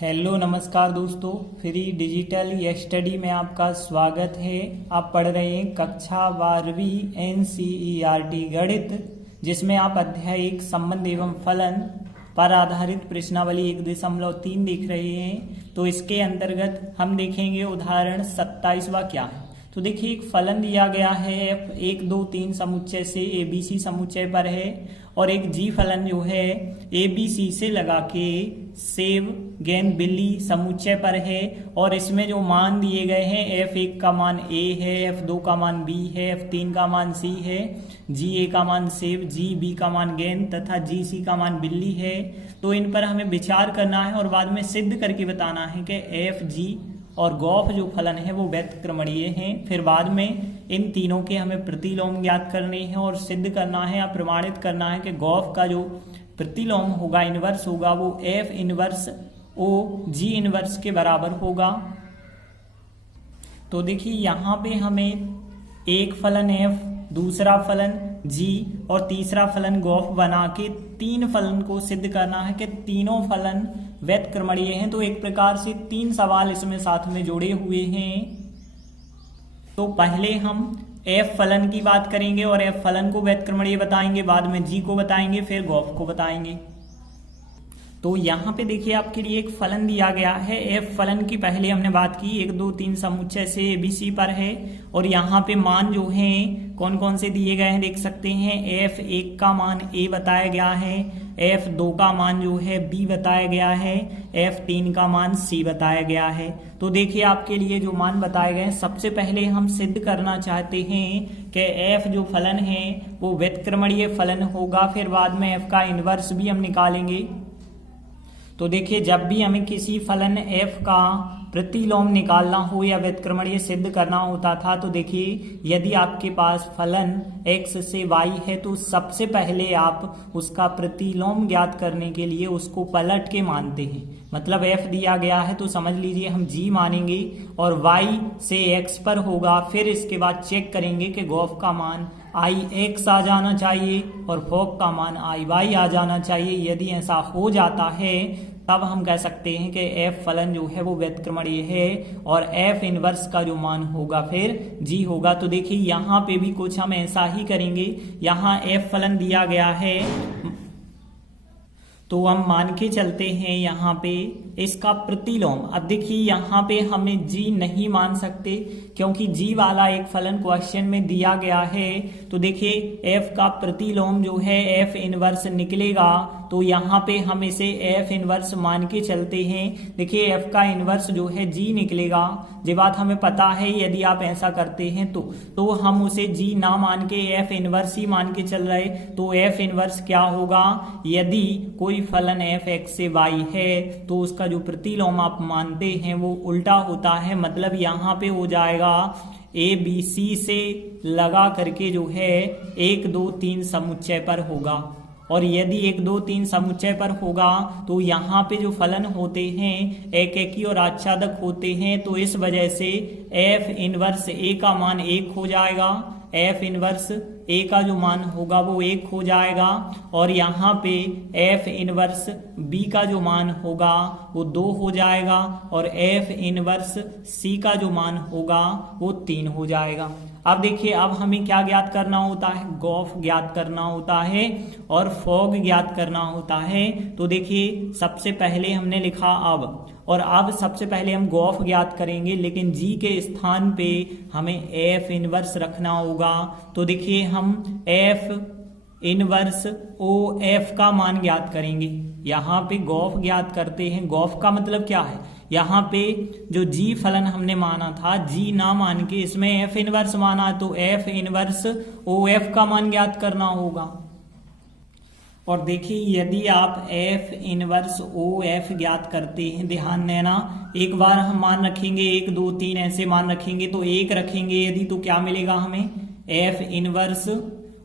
Hello नमस्कार दोस्तों, free digital study में आपका स्वागत है। आप पढ़ रहे हैं कक्षा 12वीं NCERT गणित, जिसमें आप अध्याय 1 संबंध एवं फलन पर आधारित प्रश्नावली 1.3 देख रहे हैं। तो इसके अंतर्गत हम देखेंगे उदाहरण 27वां क्या है। तो देखिए, एक फलन दिया गया है f 1 2 3 समुच्चय से ABC समुच्चय पर है, और एक g फलन जो है ABC से लगा के सेब गेंद बिल्ली समुच्चय पर है। और इसमें जो मान दिए गए हैं, f1 का मान a है, f2 का मान b है, f3 का मान c है, ga का मान सेब, gb का मान गेंद तथा gc का मान बिल्ली है। तो इन पर हमें विचार करना है और बाद में सिद्ध करके बताना है कि f g और गॉफ जो फलन है वो व्यतिक्रमणीय हैं। फिर बाद में इन तीनों के हमें प्रतिलोम ज्ञात करने हैं और सिद्ध करना है या प्रमाणित करना है कि गॉफ का जो प्रतिलोम होगा, इनवर्स होगा, वो f inverse o g inverse के बराबर होगा। तो देखिए, यहाँ पे हमें एक फलन f, दूसरा फलन g और तीसरा फलन गॉफ बना के तीन फलन को सिद्ध करना है कि तीनों फलन व्यतिक्रमणीय हैं। तो एक प्रकार से तीन सवाल इसमें साथ में जुड़े हुए हैं। तो पहले हम f फलन की बात करेंगे और f फलन को व्यतिक्रमणीय बताएंगे, बाद में g को बताएंगे, फिर गॉफ को बताएंगे। तो यहाँ पे देखिए, आपके लिए एक फलन दिया गया है। f फलन की पहले हमने बात की, 1 2 3 समुच्चय से ABC पर है, और यहाँ पे मान जो हैं कौन कौन से दिए गए हैं देख सकते हैं। f1 का मान a बताया गया है, f2 का मान जो है b बताया गया है, f3 का मान c बताया गया है। तो देखिए, आपके लिए जो मान बताए गए हैं, सबसे पहले हम सिद्ध करना चाहते हैं कि f जो फलन है वो व्यतिक्रमणीय फलन होगा। फिर बाद में f का इनवर्स भी हम निकालेंगे। तो देखिए, जब भी हमें किसी फलन f का प्रतिलोम निकालना हो या व्यतिक्रमणीय सिद्ध करना होता था, तो देखिए, यदि आपके पास फलन x से y है तो सबसे पहले आप उसका प्रतिलोम ज्ञात करने के लिए उसको पलट के मानते हैं। मतलब f दिया गया है तो समझ लीजिए हम g मानेंगे और y से x पर होगा। फिर इसके बाद चेक करेंगे कि गॉफ का मान ix आ जाना चाहिए और फोक का मान iy आ जाना चाहिए। यदि ऐसा हो जाता है तब हम कह सकते हैं कि f फलन जो है वो व्यतिक्रमणीय है और f इनवर्स का जो मान होगा फिर g होगा। तो देखिए, यहाँ पे भी कुछ हम ऐसा ही करेंगे। यहाँ f फलन दिया गया है तो हम मान के चलते हैं यहाँ पे इसका प्रतिलोम। अब देखिए, यहाँ पे हमें g नहीं मान सकते क्योंकि g वाला एक फलन क्वेश्चन में दिया गया है। तो देखिए, f का प्रतिलोम जो है f इनवर्स निकलेगा, तो यहाँ पे हम इसे f इनवर्स मान के चलते हैं। देखिए, f का इनवर्स जो है g निकलेगा। ये बात हमें पता है। यदि आप ऐसा करते हैं तो हम उसे g ना मान के f इनवर्स ही मान के चल रहे, तो f इनवर्स क्या होगा, यदि कोई फलन f x से y है तो उसका जो प्रतिलोम आप मानते हैं वो उल्टा होता है। मतलब यहाँ पे हो जाएगा a b c से लगा करके जो है 1 2 3 समुच्चय पर होगा। और यदि 1 2 3 समुच्चय पर होगा तो यहाँ पे जो फलन होते हैं एकैकी और आच्छादक होते हैं। तो इस वजह से f इनवर्स a का मान 1 हो जाएगा, f इनवर्स a का जो मान होगा वो 1 हो जाएगा, और यहाँ पे f इनवर्स b का जो मान होगा वो 2 हो जाएगा, और f इनवर्स c का जो मान होगा वो 3 हो जाएगा। अब देखिए, अब हमें क्या ज्ञात करना होता है, गॉफ ज्ञात करना होता है और फॉग ज्ञात करना होता है। तो देखिए, सबसे पहले हमने लिखा अब, और अब सबसे पहले हम गॉफ ज्ञात करेंगे, लेकिन g के स्थान पे हमें f इनवर्स रखना होगा। तो देखिए, हम f इनवर्स o f का मान ज्ञात करेंगे। यहाँ पे गॉफ ज्ञात करते हैं। गॉफ का मतलब क्या है, यहाँ पे जो g फलन हमने माना था, g ना मान के इसमें f इनवर्स माना, तो f इनवर्स o f का मान ज्ञात करना होगा। और देखिए, यदि आप f इनवर्स o f ज्ञात करते हैं, ध्यान देना, एक बार हम मान रखेंगे 1 2 3 ऐसे मान रखेंगे, तो 1 रखेंगे यदि, तो क्या मिलेगा हमें, f इनवर्स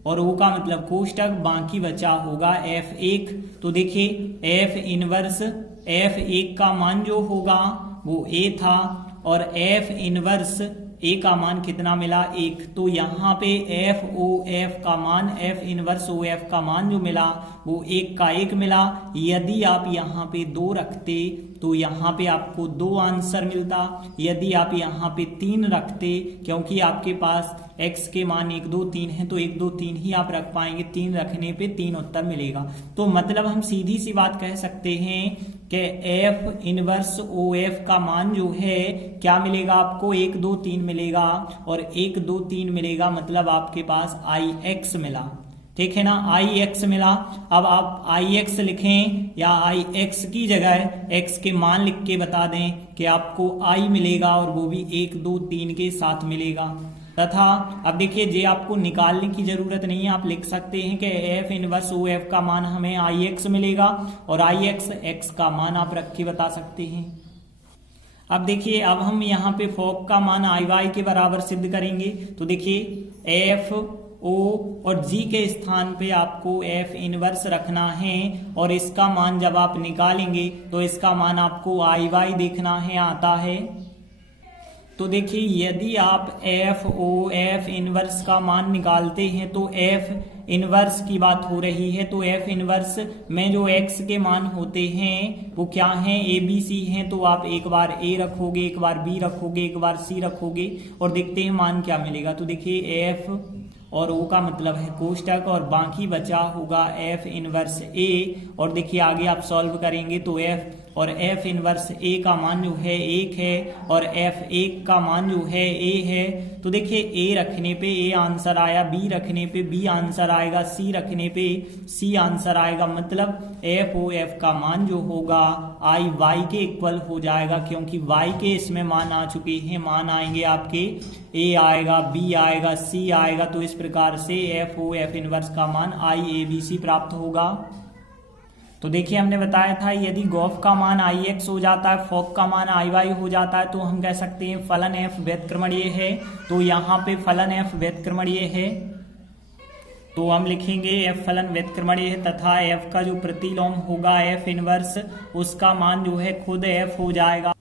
और o का मतलब कोष्टक, बाकी बचा होगा f1। तो देखिए, f इनवर्स f1 का मान जो होगा वो a था, और f इनवर्स ए का मान कितना मिला 1। तो यहाँ पे एफ ओ एफ का मान, एफ इनवर्स ओ एफ का मान जो मिला वो 1 का 1 मिला। यदि आप यहाँ पे 2 रखते तो यहाँ पे आपको 2 आंसर मिलता। यदि आप यहाँ पे 3 रखते, क्योंकि आपके पास x के मान 1 2 3 है तो 1 2 3 ही आप रख पाएंगे, 3 रखने पे 3 उत्तर मिलेगा। तो मतलब हम सीधी सी बात कह सकते हैं कि एफ इनवर्स ओ एफ का मान जो है क्या मिलेगा आपको, 1 2 3 मिलेगा और 1 2 3 मिलेगा, मतलब आपके पास आई एक्स मिला। ठीक है ना, आई एक्स मिला। अब आप आई एक्स लिखें या आई एक्स की जगह एक्स के मान लिख के बता दें कि आपको आई मिलेगा और वो भी 1 2 3 के साथ मिलेगा। तथा अब देखिए जे आपको निकालने की जरूरत नहीं है, आप लिख सकते हैं कि एफ इनवर्स ओ एफ का मान हमें आई एक्स मिलेगा और आई एक्स एक्स का मान आप रख के बता सकते हैं। अब देखिए अब हम यहाँ पे फॉग का मान आई वाई के बराबर सिद्ध करेंगे। तो देखिए एफ ओ और जी के स्थान पे आपको एफ इनवर्स रखना है और इसका मान जब आप निकालेंगे तो इसका मान आपको आई वाई देखना है आता है। तो देखिए यदि आप एफ ओ एफ इनवर्स का मान निकालते हैं तो एफ इनवर्स की बात हो रही है, तो एफ इनवर्स में जो एक्स के मान होते हैं वो क्या हैं, ए बी सी हैं। तो आप एक बार ए रखोगे, एक बार बी रखोगे, एक बार सी रखोगे और देखते हैं मान क्या मिलेगा। तो देखिए एफ और ओ का मतलब है कोष्टक और बाकी बचा होगा एफ इनवर्स ए। और देखिए आगे आप सॉल्व करेंगे तो एफ और एफ इनवर्स ए का मान जो है 1 है और एफ 1 का मान जो है ए है। तो देखिए ए रखने पे ए आंसर आया, बी रखने पे बी आंसर आएगा, सी रखने पे सी आंसर आएगा। मतलब एफ ओ एफ का मान जो होगा आई वाई के इक्वल हो जाएगा, क्योंकि वाई के इसमें मान आ चुके हैं। मान आएंगे आपके ए आएगा, बी आएगा, सी आएगा। तो इस प्रकार से एफ ओ एफ इनवर्स का मान आई ए बी सी प्राप्त होगा। तो देखिए हमने बताया था यदि गॉफ का मान आई एक्स हो जाता है, फॉग का मान आई वाई हो जाता है तो हम कह सकते हैं फलन एफ व्युत्क्रमणीय है। तो यहाँ पे फलन एफ व्युत्क्रमणीय है तो हम लिखेंगे एफ फलन व्युत्क्रमणीय है तथा एफ का जो प्रतिलोम होगा एफ इनवर्स उसका मान जो है खुद एफ हो जाएगा।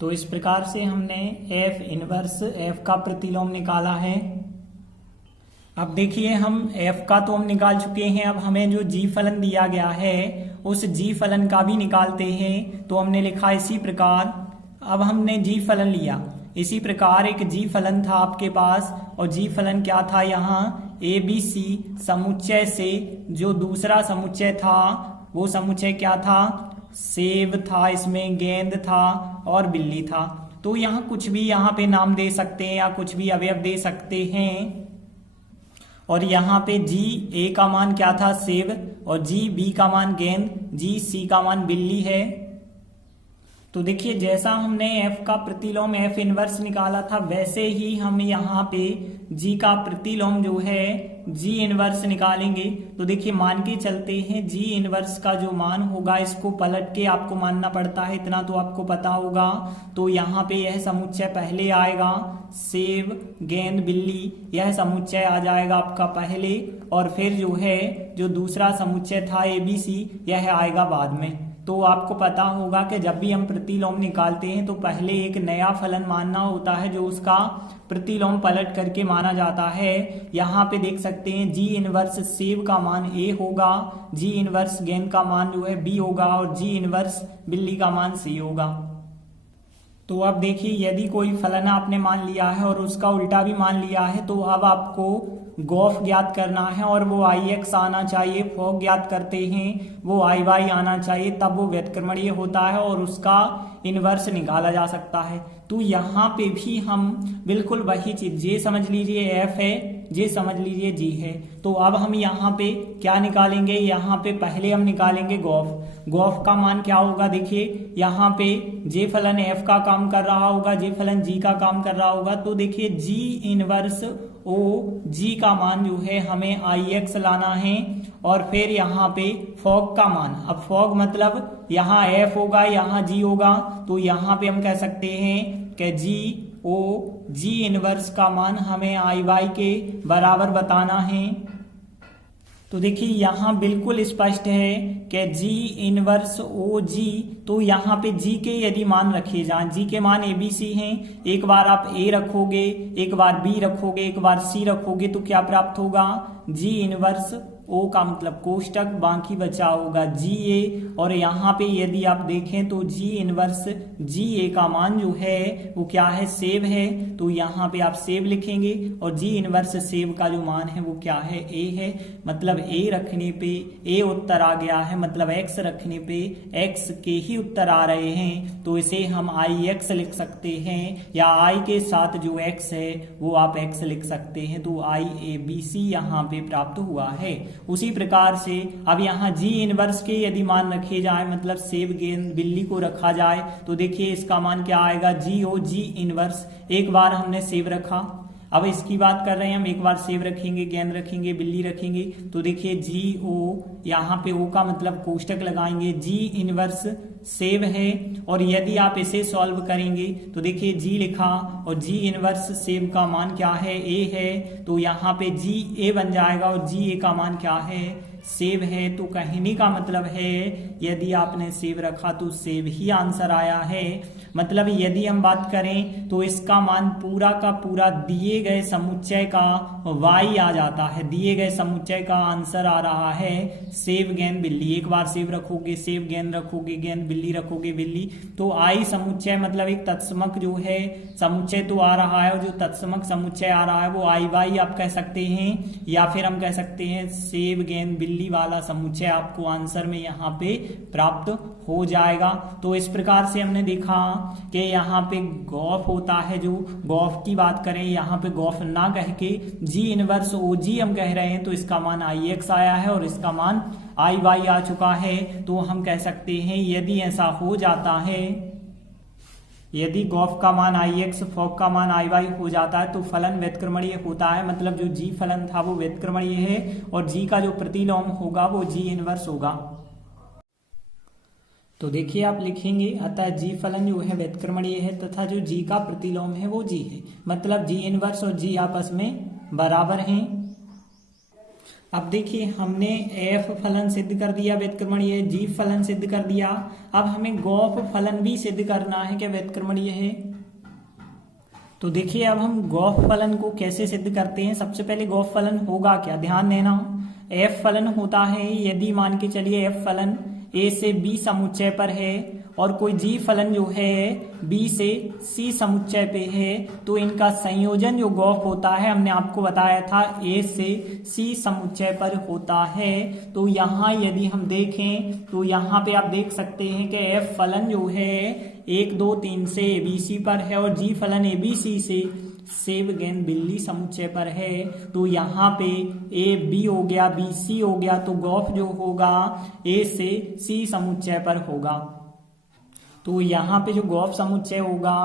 तो इस प्रकार से हमने एफ इनवर्स एफ का प्रतिलोम निकाला है। अब देखिए हम f का तो हम निकाल चुके हैं, अब हमें जो g फलन दिया गया है उस g फलन का भी निकालते हैं। तो हमने लिखा इसी प्रकार, अब हमने g फलन लिया, इसी प्रकार एक g फलन था आपके पास और g फलन क्या था, यहाँ ए बी सी समुच्चय से जो दूसरा समुच्चय था वो समुच्चय क्या था, सेब था, इसमें गेंद था और बिल्ली था। तो यहाँ कुछ भी यहाँ पे नाम दे सकते हैं या कुछ भी अवयव दे सकते हैं। और यहाँ पे जी ए का मान क्या था, सेब, और जी बी का मान गेंद, जी सी का मान बिल्ली है। तो देखिए जैसा हमने एफ का प्रतिलोम एफ इनवर्स निकाला था वैसे ही हम यहाँ पे जी का प्रतिलोम जो है जी इनवर्स निकालेंगे। तो देखिए मान के चलते हैं जी इनवर्स का जो मान होगा इसको पलट के आपको मानना पड़ता है, इतना तो आपको पता होगा। तो यहाँ पे यह समुच्चय पहले आएगा, सेब गेंद बिल्ली, यह समुच्चय आ जाएगा आपका पहले और फिर जो है जो दूसरा समुच्चय था ए बी सी यह आएगा बाद में। तो आपको पता होगा कि जब भी हम प्रतिलोम निकालते हैं तो पहले एक नया फलन मानना होता है जो उसका प्रतिलोम पलट करके माना जाता है। यहाँ पे देख सकते हैं जी इनवर्स सेब का मान ए होगा, जी इनवर्स गेंद का मान जो है बी होगा और जी इनवर्स बिल्ली का मान सी होगा। तो अब देखिए यदि कोई फलन आपने मान लिया है और उसका उल्टा भी मान लिया है तो अब आपको गॉफ ज्ञात करना है और वो आई एक्स आना चाहिए, फॉग ज्ञात करते हैं वो आई वाई आना चाहिए, तब वो व्युत्क्रमणीय होता है और उसका इनवर्स निकाला जा सकता है। तो यहाँ पे भी हम बिल्कुल वही चीज, जे समझ लीजिए एफ है, जे समझ लीजिए जी है। तो अब हम यहाँ पे क्या निकालेंगे, यहाँ पे पहले हम निकालेंगे गॉफ। गॉफ का मान क्या होगा, देखिए यहाँ पे जे फलन एफ का काम कर रहा होगा, जे फलन जी का काम कर रहा होगा। तो देखिए जी इनवर्स ओ जी का मान जो है हमें आई एक्स लाना है और फिर यहाँ पे फॉग का मान, अब फॉग मतलब यहाँ एफ होगा यहाँ जी होगा, तो यहाँ पे हम कह सकते हैं कि जी ओ जी इनवर्स का मान हमें आई वाई के बराबर बताना है। तो देखिए यहाँ बिल्कुल स्पष्ट है कि जी इनवर्स ओ जी, तो यहाँ पे जी के यदि मान रखे जाएं, जी के मान ए बी सी हैं, एक बार आप ए रखोगे, एक बार बी रखोगे, एक बार सी रखोगे, तो क्या प्राप्त होगा, जी इनवर्स ओ का मतलब कोष्टक, बाकी बचा होगा जी ए। और यहाँ पे यदि आप देखें तो जी इनवर्स जी ए का मान जो है वो क्या है, सेव है, तो यहाँ पे आप सेव लिखेंगे। और जी इनवर्स सेव का जो मान है वो क्या है, ए है। मतलब ए रखने पे ए उत्तर आ गया है, मतलब एक्स रखने पे एक्स के ही उत्तर आ रहे हैं, तो इसे हम आई एक्स लिख सकते हैं, या आई के साथ जो एक्स है वो आप एक्स लिख सकते हैं। तो आई ए बी सी यहाँ पे प्राप्त हुआ है। उसी प्रकार से अब यहाँ जी इनवर्स के यदि मान रखे जाए, मतलब सेव गेंद बिल्ली को रखा जाए, तो देखिए इसका मान क्या आएगा, जी ओ जी इनवर्स। एक बार हमने सेव रखा, अब इसकी बात कर रहे हैं हम, एक बार सेव रखेंगे, गेंद रखेंगे, बिल्ली रखेंगे, तो देखिए जी ओ, यहाँ पे ओ का मतलब कोष्टक लगाएंगे, जी इनवर्स सेव है। और यदि आप इसे सॉल्व करेंगे तो देखिए जी लिखा और जी इनवर्स सेव का मान क्या है, ए है, तो यहाँ पे जी ए बन जाएगा और जी ए का मान क्या है, सेव है। तो कहने का मतलब है यदि आपने सेव रखा तो सेव ही आंसर आया है। मतलब यदि हम बात करें तो इसका मान पूरा का पूरा दिए गए समुच्चय का y आ जाता है, दिए गए समुच्चय का आंसर आ रहा है सेव गेंद बिल्ली। एक बार सेव रखोगे, सेव गेंद रखोगे, गेंद बिल्ली रखोगे, बिल्ली, तो आई समुच्चय मतलब एक तत्समक जो है समुच्चय तो आ रहा है, और जो तत्समक समुच्चय आ रहा है वो आई वाई आप कह सकते हैं, या फिर हम कह सकते हैं सेव गेंद बिल्ली वाला समुच्चय आपको आंसर में यहाँ पे प्राप्त हो जाएगा। तो इस प्रकार से हमने देखा कि यहाँ पे गॉफ होता है, जो गॉफ की बात करें यहाँ पे गॉफ ना कह के जी इनवर्स ओ जी हम कह रहे हैं, तो इसका मान आई एक्स आया है और इसका मान आई वाई आ चुका है। तो हम कह सकते हैं यदि ऐसा हो जाता है, यदि गॉफ का मान आई एक्स, फॉक का मान आई वाई हो जाता है तो फलन व्यतक्रमणीय होता है। मतलब जो जी फलन था वो व्यतक्रमणीय है और जी का जो प्रतिलोम होगा वो जी इनवर्स होगा। तो देखिए आप लिखेंगे अतः जी फलन जो है व्यतक्रमणीय है तथा जो जी का प्रतिलोम है वो जी है, मतलब जी इनवर्स और जी आपस में बराबर हैं। अब देखिए हमने एफ फलन सिद्ध कर दिया व्यतक्रमणीय, जी फलन सिद्ध कर दिया, अब हमें गॉफ फलन भी सिद्ध करना है कि व्यतक्रमणीय है। तो देखिए अब हम गॉफ फलन को कैसे सिद्ध करते हैं। सबसे पहले गॉफ फलन होगा क्या, ध्यान देना, एफ फलन होता है यदि मान के चलिए एफ फलन ए से बी समुच्चय पर है और कोई जी फलन जो है बी से सी समुच्चय पे है, तो इनका संयोजन जो गॉफ होता है हमने आपको बताया था ए से सी समुच्चय पर होता है। तो यहाँ यदि हम देखें तो यहाँ पे आप देख सकते हैं कि एफ फलन जो है 1 2 3 से एबीसी पर है और जी फलन एबीसी से सेव गेंद बिल्ली समुच्चय पर है। तो यहाँ पे ए बी हो गया, बी सी हो गया, तो गॉफ जो होगा ए से सी समुच्चय पर होगा। तो यहाँ पे जो गॉफ समुच्चय होगा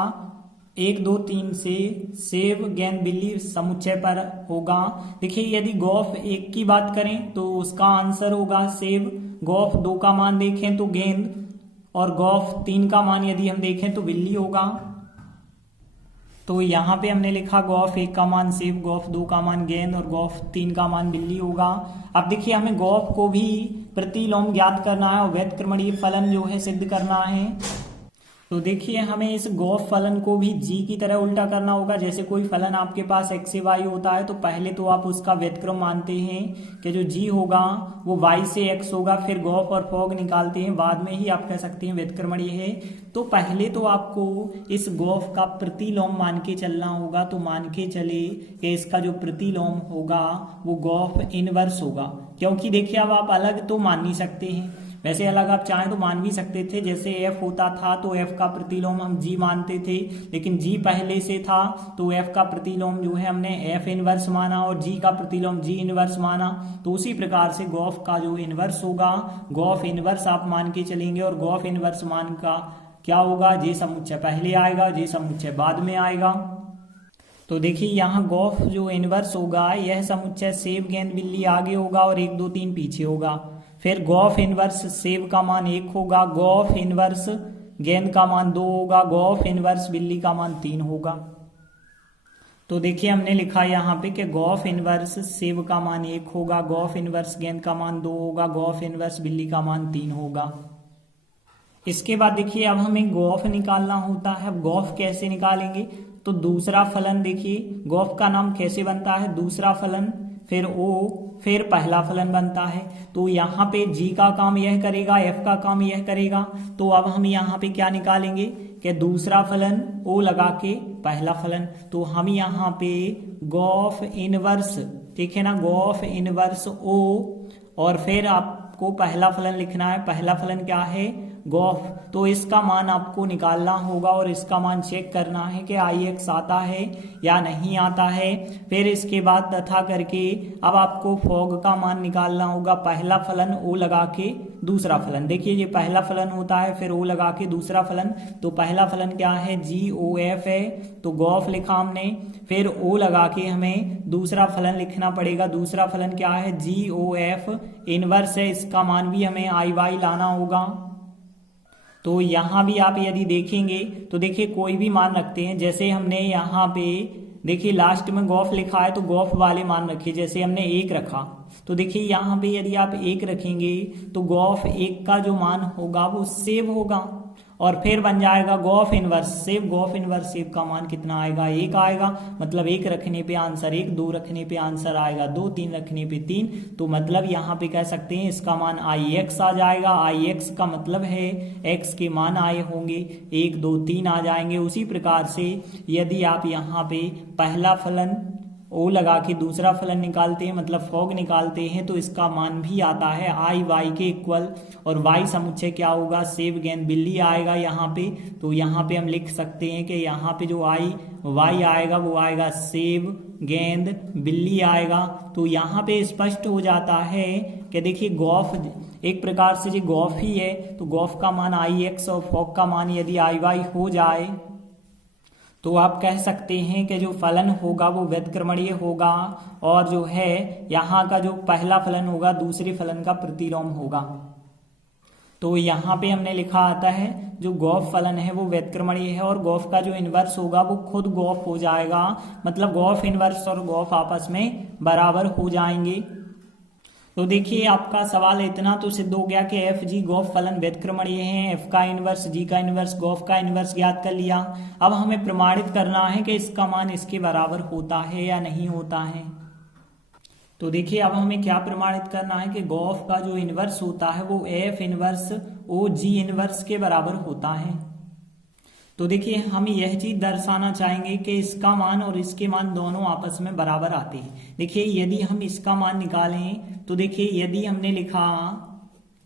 1 2 3 से सेव गेंद बिल्ली समुच्चय पर होगा। देखिए यदि गॉफ 1 की बात करें तो उसका आंसर होगा सेव, गॉफ 2 का मान देखें तो गेंद, और गॉफ 3 का मान यदि हम देखें तो बिल्ली होगा। तो यहाँ पे हमने लिखा गॉफ 1 का मान सेव, गॉफ 2 का मान गेंद और गॉफ 3 का मान बिल्ली होगा। अब देखिए हमें गॉफ को भी प्रतिलोम ज्ञात करना है और व्यतक्रमणीय फलन जो है सिद्ध करना है। तो देखिए हमें इस गॉफ फलन को भी जी की तरह उल्टा करना होगा। जैसे कोई फलन आपके पास एक्स से वाई होता है तो पहले तो आप उसका व्यतक्रम मानते हैं कि जो जी होगा वो वाई से एक्स होगा, फिर गॉफ और फॉग निकालते हैं, बाद में ही आप कह सकते हैं व्यतक्रमणीय है। तो पहले तो आपको इस गॉफ का प्रतिलोम मान के चलना होगा। तो मान के चले कि इसका जो प्रतिलोम होगा वो गॉफ इनवर्स होगा, क्योंकि देखिए अब आप अलग तो मान नहीं सकते हैं, वैसे अलग आप चाहें तो मान भी सकते थे। जैसे एफ होता था तो एफ का प्रतिलोम हम जी मानते थे, लेकिन जी पहले से था तो एफ का प्रतिलोम जो है हमने एफ इनवर्स माना और जी का प्रतिलोम जी इनवर्स माना। तो उसी प्रकार से गॉफ का जो इनवर्स होगा गॉफ इनवर्स आप मान के चलेंगे, और गॉफ इनवर्स मान का क्या होगा, जे समुच्चय पहले आएगा, जे समुच्चय बाद में आएगा। तो देखिए यहाँ गॉफ जो इनवर्स होगा यह समुच्चय सेव गेंद बिल्ली आगे होगा और 1 2 3 पीछे होगा। फिर गॉफ इनवर्स सेव का मान 1 होगा, गॉफ इनवर्स गेंद का मान 2 होगा, गॉफ इनवर्स बिल्ली का मान 3 होगा। तो देखिए हमने लिखा यहाँ पे कि गॉफ इनवर्स सेब का मान 1 होगा, गॉफ इनवर्स गेंद का मान 2 होगा, गॉफ इनवर्स बिल्ली का मान 3 होगा। इसके बाद देखिए अब हमें गॉफ निकालना होता है। अब गॉफ कैसे निकालेंगे, तो दूसरा फलन, देखिए गॉफ का नाम कैसे बनता है, दूसरा फलन फिर ओ फिर पहला फलन बनता है। तो यहाँ पे जी का काम यह करेगा, एफ का काम यह करेगा। तो अब हम यहाँ पे क्या निकालेंगे कि दूसरा फलन ओ लगा के पहला फलन। तो हम यहाँ पे गॉफ इनवर्स, ठीक है ना, गॉफ इनवर्स ओ, और फिर आपको पहला फलन लिखना है। पहला फलन क्या है, गॉफ। तो इसका मान आपको निकालना होगा और इसका मान चेक करना है कि IX आता है या नहीं आता है। फिर इसके बाद तथा करके अब आपको फॉग का मान निकालना होगा। पहला फलन ओ लगा के दूसरा फलन, देखिए ये पहला फलन होता है, फिर ओ लगा के दूसरा फलन। तो पहला फलन क्या है, GOF है, तो गॉफ लिखा हमने। फिर ओ लगा के हमें दूसरा फलन लिखना पड़ेगा। दूसरा फलन क्या है, GOF इनवर्स है, इसका मान भी हमें IY लाना होगा। तो यहाँ भी आप यदि देखेंगे तो देखिए कोई भी मान रखते हैं, जैसे हमने यहाँ पे देखिए लास्ट में गॉफ लिखा है तो गॉफ वाले मान रखिए। जैसे हमने 1 रखा तो देखिए यहाँ पे यदि आप 1 रखेंगे तो गॉफ 1 का जो मान होगा वो सेव होगा, और फिर बन जाएगा गॉफ इनवर्स सेव। गॉफ इनवर्स सेव का मान कितना आएगा, 1 आएगा। मतलब 1 रखने पे आंसर 1, 2 रखने पे आंसर आएगा 2, 3 रखने पे 3। तो मतलब यहाँ पे कह सकते हैं इसका मान IX आ जाएगा। IX का मतलब है X के मान आए होंगे, 1, 2, 3 आ जाएंगे। उसी प्रकार से यदि आप यहाँ पे पहला फलन ओ लगा के दूसरा फलन निकालते हैं, मतलब फॉग निकालते हैं, तो इसका मान भी आता है IY के इक्वल। और Y समुच्चय क्या होगा, सेब गेंद बिल्ली आएगा यहाँ पे। तो यहाँ पे हम लिख सकते हैं कि यहाँ पे जो Y आएगा वो आएगा सेब गेंद बिल्ली आएगा। तो यहाँ पे स्पष्ट हो जाता है कि देखिए गॉफ एक प्रकार से जो गॉफ ही है, तो गॉफ का मान IX और फॉग का मान यदि IY हो जाए तो आप कह सकते हैं कि जो फलन होगा वो व्युत्क्रमणीय होगा, और जो है यहाँ का जो पहला फलन होगा दूसरे फलन का प्रतिलोम होगा। तो यहाँ पे हमने लिखा आता है जो गॉफ फलन है वो व्युत्क्रमणीय है, और गॉफ का जो इनवर्स होगा वो खुद गॉफ हो जाएगा। मतलब गॉफ इनवर्स और गॉफ आपस में बराबर हो जाएंगे। तो देखिए आपका सवाल इतना तो सिद्ध हो गया कि FG गॉफ फलन व्युत्क्रमणीय है। F का इनवर्स, G का इनवर्स, गॉफ का इनवर्स ज्ञात कर लिया। अब हमें प्रमाणित करना है कि इसका मान इसके बराबर होता है या नहीं होता है। तो देखिए अब हमें क्या प्रमाणित करना है कि गॉफ का जो इनवर्स होता है वो F इनवर्स OG इनवर्स के बराबर होता है। तो देखिए हम यह चीज दर्शाना चाहेंगे कि इसका मान और इसके मान दोनों आपस में बराबर आते हैं। देखिए यदि हम इसका मान निकालें तो देखिए यदि हमने लिखा,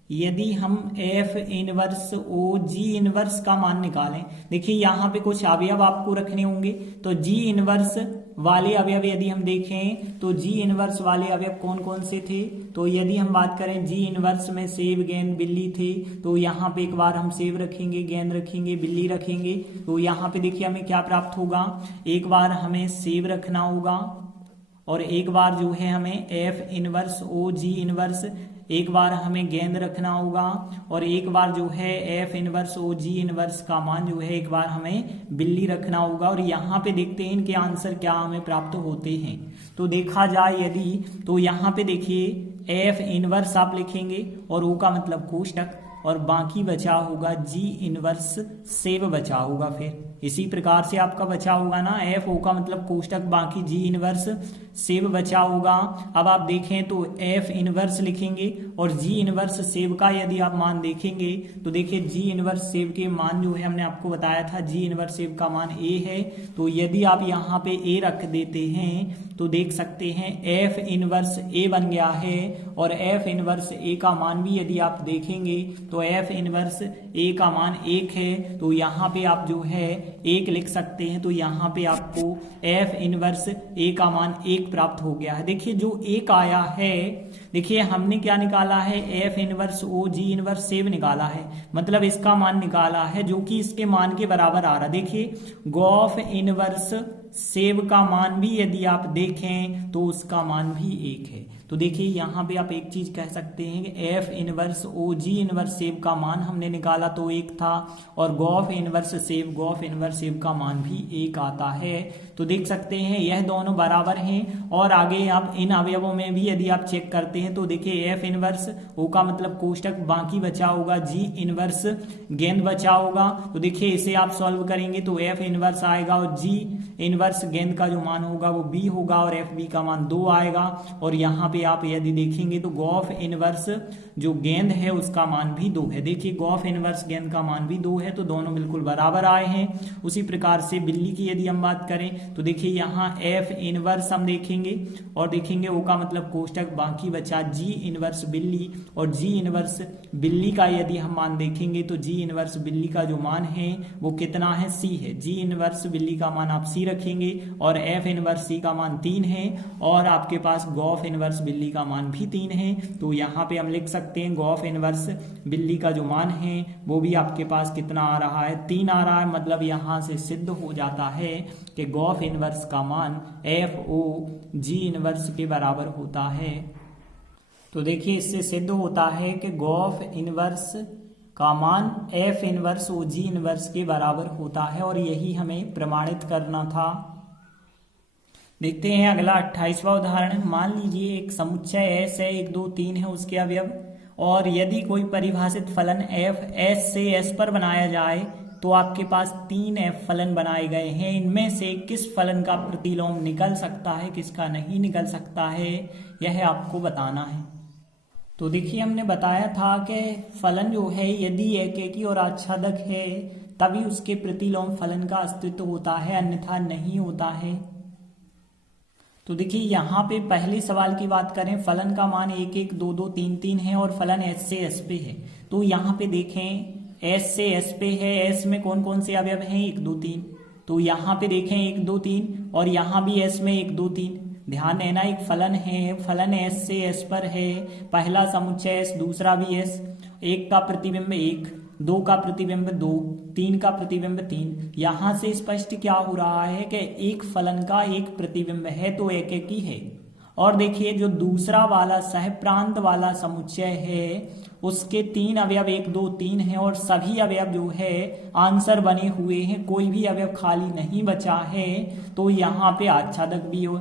यदि हम F इनवर्स OG इनवर्स का मान निकालें, देखिए यहाँ पे कुछ अवयव आपको रखने होंगे। तो G इनवर्स वाले अवयव यदि हम देखें तो G इनवर्स वाले अवयव कौन कौन से थे, तो यदि हम बात करें G इनवर्स में सेब गेंद बिल्ली थे, तो यहाँ पे एक बार हम सेब रखेंगे, गेंद रखेंगे, बिल्ली रखेंगे। तो यहाँ पे देखिए हमें क्या प्राप्त होगा, एक बार हमें सेब रखना होगा और एक बार जो है हमें F इनवर्स OG इनवर्स, एक बार हमें गेंद रखना होगा, और एक बार जो है F इनवर्स OG इनवर्स का मान जो है एक बार हमें बिल्ली रखना होगा। और यहाँ पे देखते हैं इनके आंसर क्या हमें प्राप्त होते हैं। तो देखा जाए यदि, तो यहाँ पे देखिए F इनवर्स आप लिखेंगे और O का मतलब कोष्टक, और बाकी बचा होगा G इनवर्स सेब बचा होगा। फिर इसी प्रकार से आपका बचा होगा ना, F O का मतलब कोष्टक, बाकी G इनवर्स सेब बचा होगा। अब आप देखें तो F इनवर्स लिखेंगे और G इनवर्स सेब का यदि आप मान देखेंगे तो देखिए G इनवर्स सेब के मान जो है हमने आपको बताया था, G इनवर्स सेब का मान A है। तो यदि आप यहाँ पे A रख देते हैं तो देख सकते हैं F इनवर्स A बन गया है, और F इनवर्स A का मान भी यदि आप देखेंगे तो F इनवर्स A का मान 1 है। तो यहाँ पे आप जो है 1 लिख सकते हैं। तो यहाँ पे आपको F इनवर्स A का मान 1 प्राप्त हो गया है। देखिए जो 1 आया है देखिए हमने क्या निकाला है, एफ इनवर्स ओ जी इनवर्स सेव निकाला है, मतलब इसका मान निकाला है जो कि इसके मान के बराबर आ रहा। देखिए गॉफ इनवर्स सेव का मान भी यदि आप देखें तो उसका मान भी 1 है। तो देखिए यहाँ पे आप एक चीज कह सकते हैं कि एफ इनवर्स ओ जी इनवर्स सेव का मान हमने निकाला तो 1 था, और गॉफ इनवर्स सेव का मान भी 1 आता है। तो देख सकते हैं यह दोनों बराबर हैं। और आगे आप इन अवयवों में भी यदि आप चेक करते हैं तो देखिए एफ इनवर्स ओ का मतलब कोष्टक बाकी बचा होगा, जी इनवर्स गेंद बचा होगा। तो देखिए इसे आप सॉल्व करेंगे तो एफ इनवर्स आएगा और जी इनवर्स गेंद का जो मान होगा वो बी होगा और एफ बी का मान 2 आएगा। और यहाँ पे आप यदि देखेंगे तो गॉफ इनवर्स जो गेंद है उसका मान भी 2 है। देखिए गॉफ इनवर्स गेंद का मान भी 2 है, तो दोनों बिल्कुल बराबर आए हैं। उसी प्रकार से बिल्ली की यदि हम बात करें तो देखिए यहाँ एफ इनवर्स हम देखेंगे और देखेंगे ओ का मतलब कोष्टक बाकी बचा जी इनवर्स बिल्ली, और जी इनवर्स बिल्ली का यदि हम मान देखेंगे तो जी इनवर्स बिल्ली का जो मान है वो कितना है, सी है। जी इनवर्स बिल्ली का मान आप सी रखेंगे और एफ इनवर्स सी का मान 3 है, और आपके पास गॉफ इनवर्स बिल्ली का मान भी 3 है। तो यहाँ पे हम लिख सकते हैं गॉफ इनवर्स बिल्ली का जो मान है वो भी आपके पास कितना आ रहा है, 3 आ रहा है। मतलब यहाँ से सिद्ध हो जाता है कि गॉफ इनवर्स का मान एफ ओ जी इनवर्स के बराबर होता है। तो देखिए इससे सिद्ध होता है कि गॉफ इनवर्स का मान एफ इनवर्स ओ जी इनवर्स के बराबर होता है, और यही हमें प्रमाणित करना था। देखते हैं अगला 28वां उदाहरण। मान लीजिए एक समुच्चय एस है, 1 2 3 है उसके अवयव, और यदि कोई परिभाषित फलन एफ एस से एस पर बनाया जाए तो आपके पास 3 एफ फलन बनाए गए हैं। इनमें से किस फलन का प्रतिलोम निकल सकता है, किसका नहीं निकल सकता है, यह आपको बताना है। तो देखिए हमने बताया था कि फलन जो है यदि एकेकी और आच्छादक है तभी उसके प्रतिलोम फलन का अस्तित्व होता है, अन्यथा नहीं होता है। तो देखिए यहाँ पे पहले सवाल की बात करें, फलन का मान 1 1 2 2 3 3 है और फलन एस से एस पे है। तो यहाँ पे देखें एस से एस पे है, एस में कौन कौन से अवयव हैं, 1 2 3। तो यहाँ पे देखें 1 2 3, और यहाँ भी एस में 1 2 3। ध्यान देना एक फलन है, फलन एस से एस पर है, पहला समुच्चय एस दूसरा भी एस, 1 का प्रतिबिंब 1, 2 का प्रतिबिंब 2, 3 का प्रतिबिंब 3। यहां से स्पष्ट क्या हो रहा है कि एक फलन का एक प्रतिबिंब है तो एकेकी है। और देखिए जो दूसरा वाला सहप्रांत वाला समुच्चय है उसके 3 अवयव 1 2 3 है, और सभी अवयव जो है आंसर बने हुए हैं, कोई भी अवयव खाली नहीं बचा है। तो यहाँ पे आच्छादक भी हो।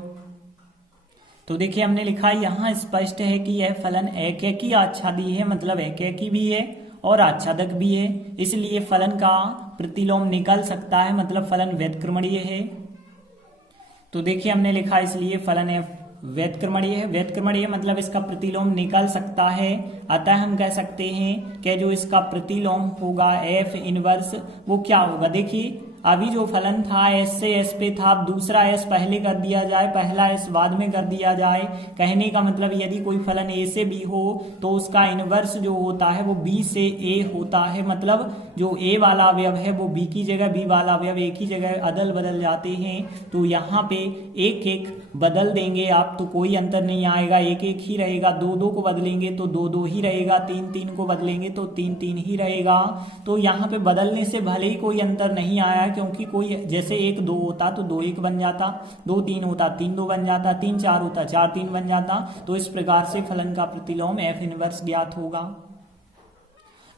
तो देखिए हमने लिखा यहाँ स्पष्ट है कि यह फलन एकेकी आच्छादी है, मतलब एकेकी भी है और आच्छादक भी है, इसलिए फलन का प्रतिलोम निकल सकता है, मतलब फलन व्युत्क्रमणीय है। तो देखिए हमने लिखा इसलिए फलन व्युत्क्रमणीय है, व्युत्क्रमणीय मतलब इसका प्रतिलोम निकल सकता है। अतः हम कह सकते हैं कि जो इसका प्रतिलोम होगा एफ इनवर्स वो क्या होगा। देखिए अभी जो फलन था एस से एस पे था, अब दूसरा एस पहले कर दिया जाए, पहला एस बाद में कर दिया जाए। कहने का मतलब यदि कोई फलन ए से बी हो तो उसका इनवर्स जो होता है वो बी से ए होता है, मतलब जो ए वाला अवयव है वो बी की जगह, बी वाला अवयव ए की जगह अदल बदल जाते हैं। तो यहाँ पे 1 1 बदल देंगे आप तो कोई अंतर नहीं आएगा, 1 1 ही रहेगा। 2 2 को बदलेंगे तो 2 2 ही रहेगा, 3 3 को बदलेंगे तो 3 3 ही रहेगा। तो यहाँ पे बदलने से भले ही कोई अंतर नहीं आया, क्योंकि कोई जैसे 1 2 होता तो 2 1 बन जाता, 2 3 होता 3 2 बन जाता, 3 4 होता 4 3 बन जाता। तो इस प्रकार से फलन का प्रतिलोम एफ इनवर्स ज्ञात होगा।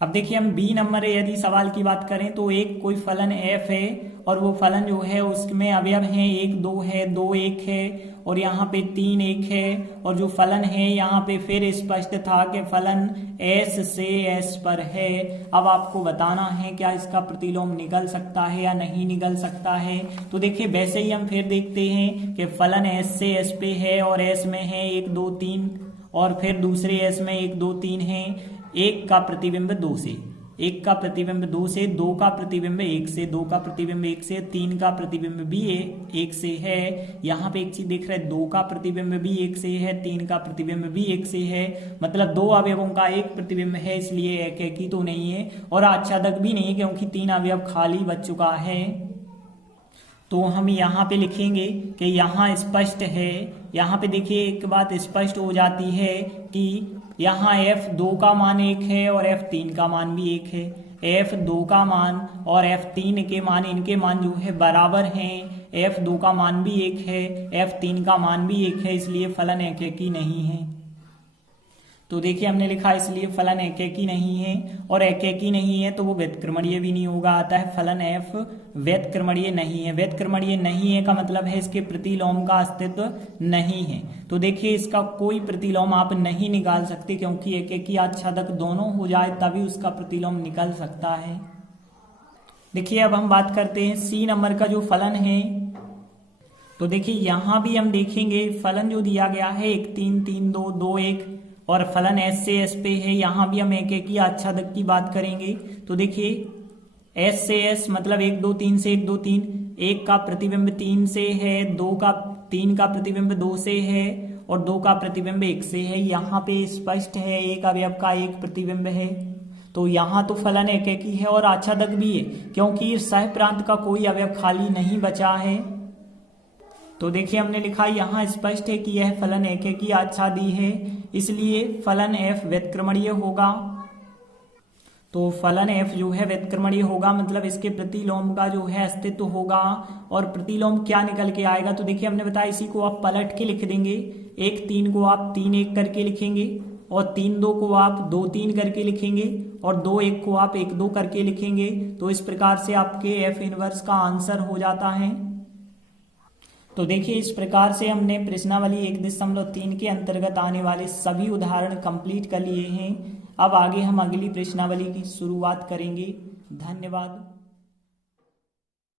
अब देखिए हम बी नंबर यदि सवाल की बात करें तो एक कोई फलन एफ है और वो फलन जो है उसमें अवयव हैं 1 2 है, 2 1 है और यहाँ पे 3 1 है, और जो फलन है यहाँ पे फिर स्पष्ट था कि फलन एस से एस पर है। अब आपको बताना है क्या इसका प्रतिलोम निकल सकता है या नहीं निकल सकता है। तो देखिए वैसे ही हम फिर देखते हैं कि फलन एस से एस पे है और एस में है 1 2 3, और फिर दूसरे एस में 1 2 3 है, 1 का प्रतिबिंब 2 से, 1 का प्रतिबिंब 2 से, 2 का प्रतिबिंब 1 से, 2 का प्रतिबिंब 1 से, 3 का प्रतिबिंब भी 1 से है। यहाँ पे एक चीज देख रहे हैं, 2 का प्रतिबिंब भी 1 से है, 3 का प्रतिबिंब भी 1 से है, मतलब 2 अवयवों का एक प्रतिबिंब है, इसलिए एकेकी तो नहीं है और आच्छादक भी नहीं क्योंकि 3 अवयव खाली बच चुका है। तो हम यहाँ पे लिखेंगे कि यहाँ स्पष्ट है यहाँ पे देखिए एक बात स्पष्ट हो जाती है कि यहाँ f2 का मान 1 है और f3 का मान भी 1 है। f2 का मान और f3 के मान, इनके मान जो है बराबर हैं। f2 का मान भी 1 है, f3 का मान भी 1 है, इसलिए फलन एकेकी नहीं है। तो देखिए हमने लिखा इसलिए फलन एकेकी नहीं है, और एकेकी नहीं है तो वो व्यतक्रमणीय भी नहीं होगा। आता है फलन f व्यतक्रमणीय नहीं है। व्यतक्रमणीय नहीं है का मतलब है इसके प्रतिलोम का अस्तित्व नहीं है। तो देखिए इसका कोई प्रतिलोम आप नहीं निकाल सकते, क्योंकि एकेकी आच्छादक दोनों हो जाए तभी उसका प्रतिलोम निकल सकता है। देखिए अब हम बात करते हैं सी नंबर का जो फलन है। तो देखिए यहाँ भी हम देखेंगे फलन जो दिया गया है 1 3 3 2 2 1, और फलन S से S पे है। यहाँ भी हम एकेकी आच्छादक की बात करेंगे। तो देखिए S से S मतलब 1 2 3 से 1 2 3, 1 का प्रतिबिंब 3 से है, 3 का प्रतिबिंब 2 से है, और 2 का प्रतिबिंब 1 से है। यहाँ पे स्पष्ट है एक अवयव का एक प्रतिबिंब है, तो यहाँ तो फलन एकेकी है और आच्छादक भी है, क्योंकि सह प्रांत का कोई अवयव खाली नहीं बचा है। तो देखिए हमने लिखा यहाँ स्पष्ट है कि यह फलन एकेकी आच्छादी है, इसलिए फलन f व्यतक्रमणीय होगा। तो फलन f जो है व्यतक्रमणीय होगा, मतलब इसके प्रतिलोम का जो है अस्तित्व होगा। और प्रतिलोम क्या निकल के आएगा, तो देखिए हमने बताया इसी को आप पलट के लिख देंगे। 1 3 को आप 3 1 करके लिखेंगे, और 3 2 को आप 2 3 करके लिखेंगे, और 2 1 को आप 1 2 करके लिखेंगे। तो इस प्रकार से आपके f इनवर्स का आंसर हो जाता है। तो देखिए इस प्रकार से हमने प्रश्नावली 1.3 के अंतर्गत आने वाले सभी उदाहरण कंप्लीट कर लिए हैं। अब आगे हम अगली प्रश्नावली की शुरुआत करेंगे। धन्यवाद।